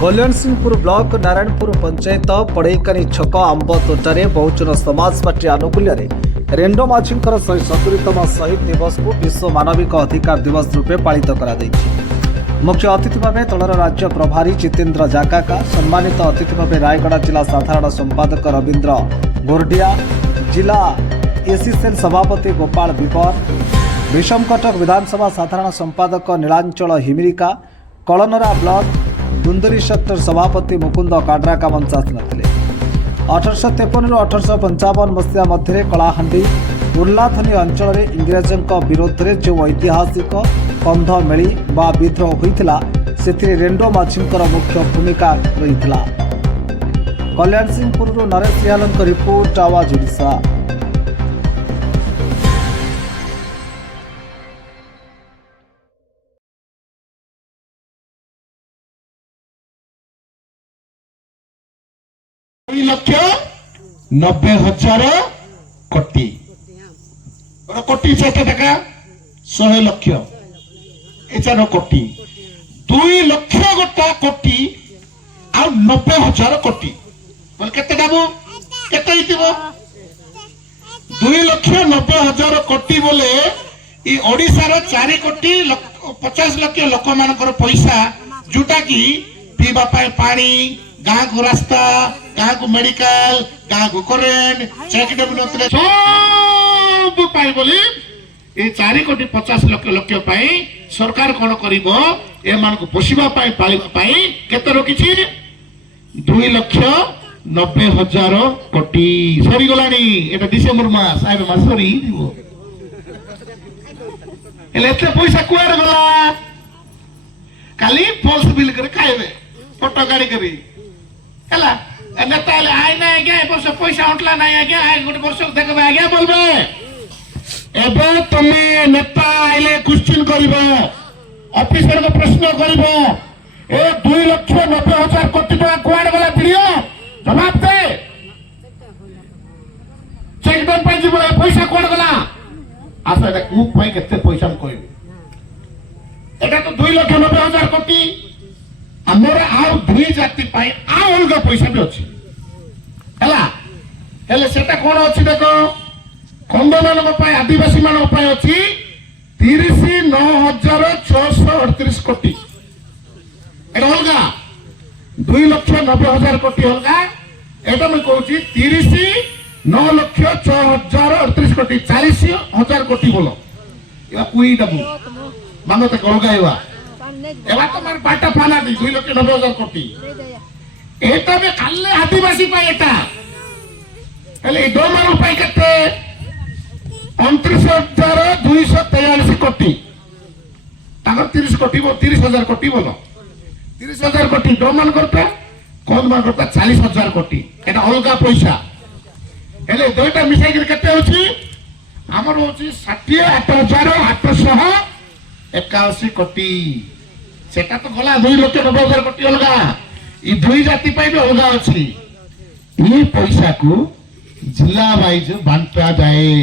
कल्याण Singhpur block Narayanpur panchayat पड़ईकानी छक आंब तोटारे Bahujan Samaj party आनुकूल्य रेंडो माझींकर 170तम शहीद दिवस को विश्व मानविक अधिकार दिवस रूपे पालित कर मुख्य अतिथि भाव दलर राज्य प्रभारी जितेन्द्र जाकाका, सम्मानित अतिथि भाव रायगड़ा जिला साधारण संपादक रवींद्र गोरडिया, जिला एसीसेल सभापति गोपाल विपर, विषमकटक विधानसभा साधारण संपादक नीलांचल हिमिरिका, कलनरा ब्लॉक दुंदरी सेक्टर सभापति मुकुंद काड्राका मंच आसुनथिले। 1853 1855 मसीहा मध्य कलाहांडी उर्लाथनी अंचल में इंग्रेजों विरोध में जो ऐतिहासिक कंध मेली बा विद्रोह होता से रेंडो माझींकर मुख्य भूमिका रही। कल्याण सिंहपुर नरेश सिहाल रिपोर्ट आवाज ओडिशा। लक्ष 90,000 कोटी कोटी से टका 100 लक्ष 1 कोटी 2 लक्ष गोटा कोटी आ 90,000 कोटी बोल केते दाबू केते हितिबो 2 लक्ष 90,000 कोटी बोले ई ओडिसा रो 4 कोटी 50 लक्ष लोक मानकर पैसा जोटा की पीबा पाए पानी, गाँ को रास्ता, गाँ को मेडिकल, गाँ को करेंट सब पाई बोली ये 4 कोटी 50 लक्ष पाई सरकार कौन करिबो ए मान को पोषिबा पाई पालिबा पाई केते रखिछि 2 लक्ष 90,000 कोटी सरी गलानी एटा डिसेंबर मास आबे मास सरी दिबो एले एते पैसा कुआर गला काली फॉल्स बिल करे खाइबे फोटो गाड़ी करी ହେଲା ନେତା ହେଲେ ଆଇ ନା ଆଜ୍ଞା ଏ ବର୍ଷ ପଇସା ଅଣ୍ଟଲା ନାହିଁ ଆଜ୍ଞା ଗୋଟେ ବର୍ଷ ଦେଖବେ ଆଜ୍ଞା ବୋଲବେ ଏବେ ତମେ ନେତା ଆଇଲେ କ୍ୱେଶ୍ଚିନ୍ କରିବ ଅଫିସରଙ୍କ ପ୍ରଶ୍ନ କରିବ ଏ 2 ଲକ୍ଷ 90,000 କୋଟି ଟଙ୍କା କୁଆଡେ ଗଲା ଦିଅ ଜବାବ ଦେ ଚେକ୍ ଡନ୍ ପାଇଁ ଯିବ ଏ ପଇସା କୁଆଡେ ଗଲା ଆସ ଏଟା ମୁଁ ପାଇଁ କେତେ ପଇସା ମୁଁ କହିବି ଏଟା ତ 2 ଲକ୍ଷ 90,000 କୋଟି आमर आउ 2 जाति पाई आ अलग पैसा भी अच्छी हैला हेले सेटा कोन अछि देखो खंड मानक पाई आदिवासी मानक पाई अछि 39,638 कोटी एटा अलग 2 लक्ष 90,000 कोटी अलग एटा मैं कहूची 39,638 कोटी 40,000 कोटी बोलो या कोई दबु मानो त अलग हेवा एवा तो मार बाटा फाना दी 2 लक्ष 90,000 कोटी एटा में खाली आदिवासी पाए एटा हेले दो मार पाए केते 29,243 कोटी ताकर 30 कोटी 30,000 कोटी बोलो 30,000 कोटी दो मान करता कोन मान करता 40,000 कोटी एटा अलगा पैसा हेले दोटा मिसाई के केते होची हमर होची 68,881 कोटी सेटा तो गला 2 लक्ष 90,000 कोटी अलगा ई 2 जाति पाई भी अलगा अछि ई पैसा को जिला वाइज बांटा जाए।